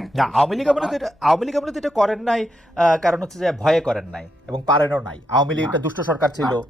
কঠিন না আওয়ামী লীগ এটা- আওয়ামী লীগ আমলে তো এটা করেন নাই কারণ হচ্ছে যে ভয়ে করেন নাই এবং পারেনও নাই। আওয়ামী লীগ একটা দুষ্ট সরকার ছিল।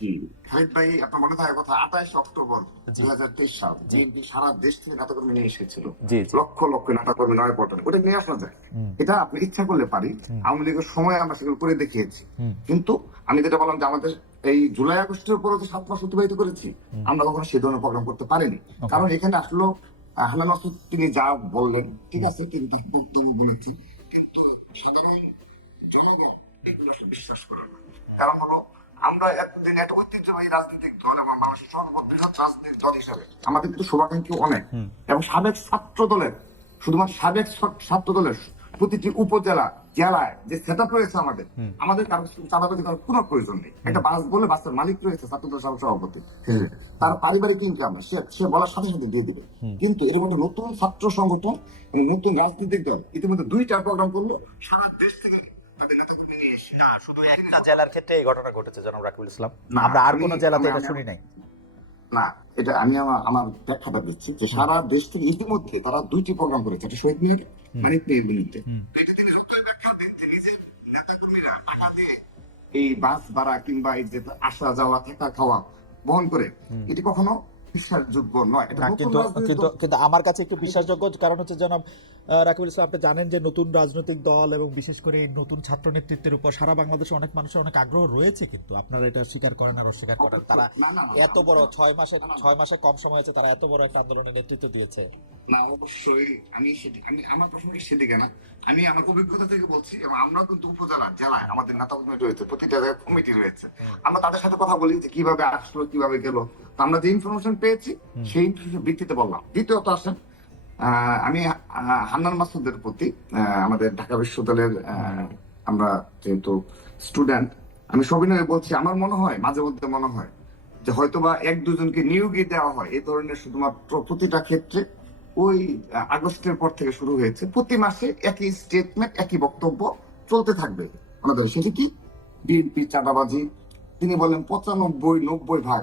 জি। ভাই আপনার মনে থাকে কথা আঠাশ অক্টোবর দুই হাজার তেইশ সাল বিএনপি সারা দেশ থেকে নেতাকর্মী নিয়ে এসেছিল। লক্ষ লক্ষ নেতাকর্মী নয় পল্টনে ওটা নিয়ে আসা যায়। এটা আপনি ইচ্ছা করলে পারি। আওয়ামী লীগের সময় আমরা সেগুলো করে দেখিয়েছি। কিন্তু আমি যেটা বললাম যে আমাদের এই জুলাই আগস্টের পরে যে সাত মাস অতিবাহিত করেছি আমরা কখনো সে ধরনের প্রোগ্রাম করতে পারিনি। কারণ এখানে আসলো আহ, মাসুদ তিনি যা বললেন ঠিক আছে তিনি তার বক্তব্য বলেছেন কিন্তু সাধারণ জনগণ এগুলো বিশ্বাস করে না। কারণ হলো আমরা এতদিন একটা ঐতিহ্যবাহী রাজনৈতিক দল এবং মানুষের সর্ববৃহৎ রাজনৈতিক দল হিসাবে আমাদের কিন্তু শুভাকাঙ্ক্ষী অনেক। এবং সাবেক ছাত্র দলের শুধুমাত্র সাবেক ছাত্র দলের প্রতিটি উপজেলা জেলায় যে সেট আপ রয়েছে আমাদের আমাদের কারও চাঁদাবাজি করার কোনো প্রয়োজন নেই। একটা বাস বলে বাসের মালিক রয়েছে ছাত্র দলের সাবেক সভাপতি। তার পারিবারিক ইনকাম সে সে বলার সাথে সাথে দিয়ে দিবে। কিন্তু এর মধ্যে নতুন ছাত্র সংগঠন এবং নতুন রাজনৈতিক দল ইতিমধ্যে দুইটা প্রোগ্রাম করল সারা দেশ থেকে তাদের নেতাকর্মী নিয়ে এসে না শুধু একটা জেলার ক্ষেত্রে এই ঘটনা ঘটেছে জনাব রাকিবুল ইসলাম। আমরা আর কোনো জেলাতে এটা আমি- শুনি নাই। না এটা আমি আমার আমার ব্যাখ্যাটা দিচ্ছি যে সারা দেশ থেকে ইতিমধ্যে তারা দুইটি প্রোগ্রাম করেছে একটা শহীদ মিনিট মানিক মেয়ের বিরুদ্ধে। এটা তিনি যতই টাকা দিয়ে এই বাস ভাড়া কিংবা এই যে আসা যাওয়া থাকা খাওয়া বহন করে এটি কখনো বিশ্বাসযোগ্য নয় এটা কিন্তু কিন্তু আমার কাছে একটু বিশ্বাসযোগ্য কারণ হচ্ছে জনাব রাকিবুল ইসলাম আপনি জানেন যে নতুন রাজনৈতিক দল এবং বিশেষ করে এই নতুন ছাত্র নেতৃত্বের উপর সারা বাংলাদেশে অনেক মানুষের অনেক আগ্রহ রয়েছে কিন্তু। আপনারা এটা স্বীকার করেন আর অস্বীকার করেন। তারা এত বড় ছয় মাসে ছয় মাসে কম সময় হচ্ছে তারা এত বড় একটা আন্দোলনের নেতৃত্ব দিয়েছে। না অবশ্যই। আমি আমি আমার প্রসঙ্গে সেদিকে না? আমি আমার অভিজ্ঞতা থেকে বলছি এবং আমরা কিন্তু উপজেলা জেলায় আমাদের নেতা রয়েছে প্রতিটা জায়গায় কমিটি রয়েছে। আমরা তাদের সাথে কথা বলি যে কীভাবে আসলো কীভাবে গেল। আমরা যে ইনফরমেশন পেয়েছি সেই ইনফরমেশন ভিত্তিতে বললাম। দ্বিতীয়ত আসেন আমি হান্নান মাসুদের প্রতি আমাদের ঢাকা বিশ্ববিদ্যালয়ের আমরা যেহেতু স্টুডেন্ট আমি সবিনয় বলছি আমার মনে হয় মাঝে মধ্যে মনে হয় যে হয়তোবা এক দুজনকে নিয়োগই দেওয়া হয় এই ধরনের শুধুমাত্র প্রতিটা ক্ষেত্রে ওই আগস্টের পর থেকে শুরু হয়েছে। প্রতি মাসে একই স্টেটমেন্ট একই বক্তব্য চলতে থাকবে। আমাদের সেটি কি? বিএনপি চাঁদাবাজি তিনি বলেন পঁচানব্বই নব্বই ভাগ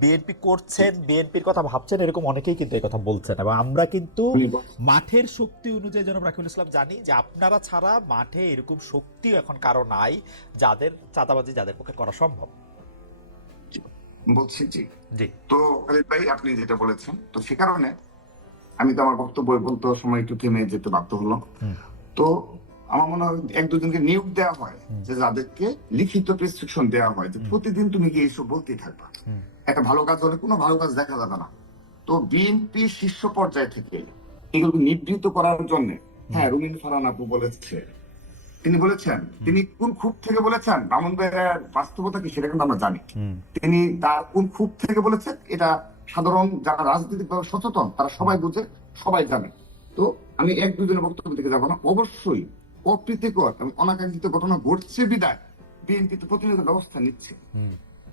বিএনপি করছেন বিএনপির কথা ভাবছেন এরকম অনেকেই কিন্তু এই কথা বলছেন। এবং আমরা কিন্তু মাঠের শক্তি অনুযায়ী জনাব রাকিবুল ইসলাম জানি যে আপনারা ছাড়া মাঠে এরকম শক্তিও এখন কারও নাই যাদের চাঁদাবাজি যাদের পক্ষে করা সম্ভব। বলছি জি। জি। তো খালিদ ভাই আপনি যেটা বলেছেন তো সে কারণে আমি তো আমার বক্তব্য বলতে সময় একটু থেমে যেতে বাধ্য হলাম তো আমার মনে হয় এক দুজনকে নিয়োগ দেওয়া হয় যে যাদেরকে লিখিত প্রেসক্রিপশন দেওয়া হয় যে প্রতিদিন তুমি কি এইসব বলতেই থাকবা। একটা ভালো কাজ হলে কোনো ভালো কাজ দেখা যাবে না। তো বিএনপি শীর্ষ পর্যায় থেকে এগুলোকে নিবৃত করার জন্য হ্যাঁ রুমিন ফারান আপু বলেছে। তিনি বলেছেন তিনি কোন খুব থেকে বলেছেন? বামনবাড়িয়ার বাস্তবতা কি সেটা কিন্তু আমরা জানি। তিনি তার কোন খুব থেকে বলেছেন? এটা সাধারণ যারা রাজনৈতিকভাবে সচেতন তারা সবাই বুঝে সবাই জানে। তো আমি এক দুজনের বক্তব্য থেকে যাব না। অবশ্যই অপ্রীতিকর এবং অনাকাঙ্ক্ষিত ঘটনা ঘটছে বিদায়। বিএনপি তো প্রতিনিয়ত ব্যবস্থা নিচ্ছে।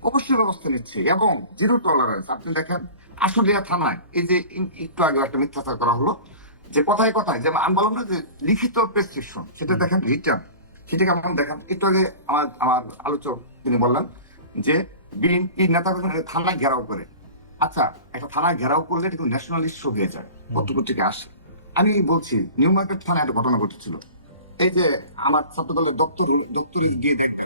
অবশ্যই ব্যবস্থা নিচ্ছে এবং জিরো টলারেন্স আপনি দেখেন আশুলিয়া থানায় এই যে একটু আগে একটা মিথ্যাচার করা হলো যে কথায় কথায় যে আমি বললাম না যে লিখিত প্রেসক্রিপশন সেটা দেখেন রিটার্ন সেটাকে আমার দেখেন? একটু আগে আমার আমার আলোচক তিনি বললেন যে বিএনপি নেতা থানায় ঘেরাও করে। আচ্ছা একটা থানায় ঘেরাও করলে এটা কিন্তু ন্যাশনাল ইস্যু হয়ে যায় পত্রপত্রিকা আসে? আমি বলছি নিউ মার্কেট থানায় একটা ঘটনা ঘটেছিল। এই যে আমার ছাত্র দলের দপ্তর দপ্তরি দিয়ে দেখবে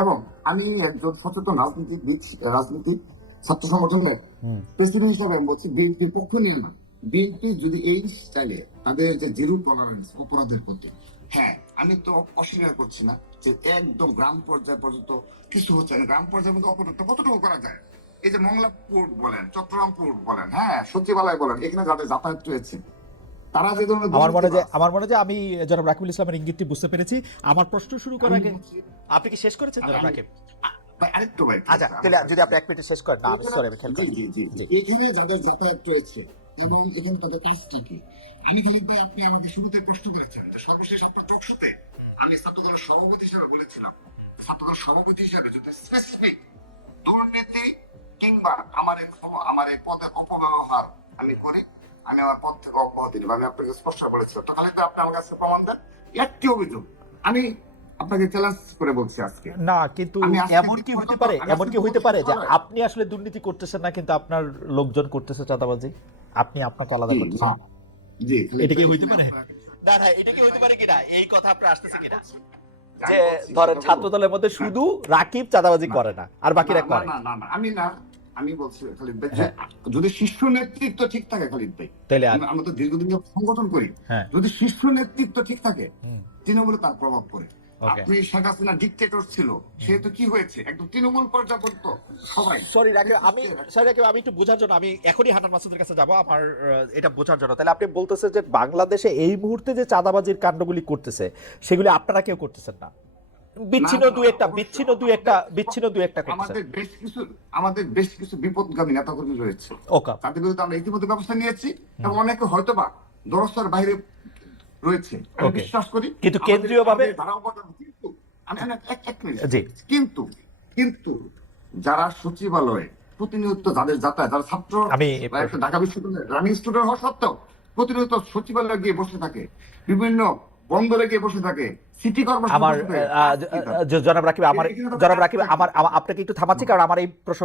এবং আমি একজন সচেতন রাজনীতিবিদ রাজনীতি ছাত্র সংগঠনের প্রেসিডেন্ট হিসাবে আমি বলছি বিএনপির পক্ষ নিয়ে না। বিএনপি যদি এই স্টাইলে তাদের যে জিরো টলারেন্স অপরাধের প্রতি হ্যাঁ আমি তো অস্বীকার করছি না যে একদম গ্রাম পর্যায় পর্যন্ত কিছু হচ্ছে না। গ্রাম পর্যায়ে মধ্যে অপরাধটা কতটুকু করা যায়? এই যে মংলা পোর্ট বলেন চট্টগ্রাম পোর্ট বলেন হ্যাঁ সচিবালয় বলেন এখানে যাদের যাতায়াত রয়েছে তারা যে ধরনের আমার মনে যে আমার মনে যে আমি জনাব রাকিবুল ইসলামের ইঙ্গিতটি বুঝতে পেরেছি। আমার প্রশ্ন শুরু করার আগে আপনি কি শেষ করেছেন জনাব রাকিব? আরেকটু ভাই। আচ্ছা তাহলে যদি আপনি এক মিনিট শেষ করেন। না আমি সরি আমি খেয়াল করি জি জি। জি। এখানে যাদের যাতায়াত রয়েছে এবং এখানে তাদের কাজটা কি? আমি খালিদ ভাই আপনি আমাকে শুরুতে প্রশ্ন করেছেন সর্বশেষ আপনার টকশোতে আমি ছাত্রদলের সভাপতি হিসেবে বলেছিলাম। সভাপতি হিসেবে যদি স্পেসিফিক দুর্নীতি কিংবা আমার আমার পদের অপব্যবহার আমি করি আমি আমার পদ থেকে অব্যাহতি নেব। আমি আপনাকে স্পষ্ট বলেছিলাম তো আপনি আমার কাছে প্রমাণ দেন একটি অভিযোগ। আমি আপনাকে চ্যালেঞ্জ করে বলছি আজকে। না কিন্তু এমন কি হতে পারে এমন কি হতে পারে যে আপনি আসলে দুর্নীতি করতেছেন না কিন্তু আপনার লোকজন করতেছে চাঁদাবাজি? আপনি আপনাকে আলাদা করতেছেন? না। জি এটা কি হইতে পারে? না না এটা কি হতে পারে কিনা? এই কথা আপনার আসতেছে কিনা? যে ধরেন ছাত্র দলের মধ্যে শুধু রাকিব চাঁদাবাজি করে না আর বাকিরা না, করে। না না না আমি না আমি বলছি খালিদ ভাই যে যদি শীর্ষ নেতৃত্ব ঠিক থাকে খালিদ ভাই তাহলে আমরা- তো দীর্ঘদিন সংগঠন করি। হ্যাঁ। যদি শীর্ষ নেতৃত্ব ঠিক থাকে তৃণমূলে তার প্রভাব পড়ে। আপনি শেখ হাসিনা ডিকটেটর ছিল সে তো কি হয়েছে? একদম তৃণমূল পর্যায়ে সবাই। সরি রাকিব আমি সরি রাকিব আমি একটু বোঝার জন্য আমি এখনই হানান মাসুদের কাছে যাব আমার এটা বোঝার জন্য। তাহলে আপনি বলতেছেন যে বাংলাদেশে এই মুহূর্তে যে চাঁদাবাজির কাণ্ডগুলি করতেছে সেগুলি আপনারা কেউ করতেছেন না। বিচ্ছিন্ন দুই একটা বিচ্ছিন্ন দুই একটা বিচ্ছিন্ন দুই একটা আমাদের বেশ কিছু আমাদের বেশ কিছু বিপদগামী নেতাকর্মী রয়েছে। ওকে। তাদের বিরুদ্ধে আমরা ইতিমধ্যে ব্যবস্থা নিয়েছি এবং অনেকে হয়তোবা দরস্তার বাইরে রয়েছে। আমি বিশ্বাস করি কিন্তু কেন্দ্রীয়ভাবে- কিন্তু আমি আমি এক- এক- এক মিনিট জি। কিন্তু কিন্তু যারা সচিবালয়ে প্রতিনিয়ত যাদের যাতায়াত যারা ছাত্র আমি ঢাকা বিশ্ববিদ্যালয়ের রানিং স্টুডেন্ট হওয়া সত্ত্বেও প্রতিনিয়ত সচিবালয়ে গিয়ে বসে থাকে। বিভিন্ন বন্দরে গিয়ে বসে থাকে সিটি কর্পোরেশন আমার জনাব রাকিব আমার জনাব রাকিব আমার আমার- আপনাকে একটু থামাচ্ছি কারণ আমার এই প্রসঙ্গ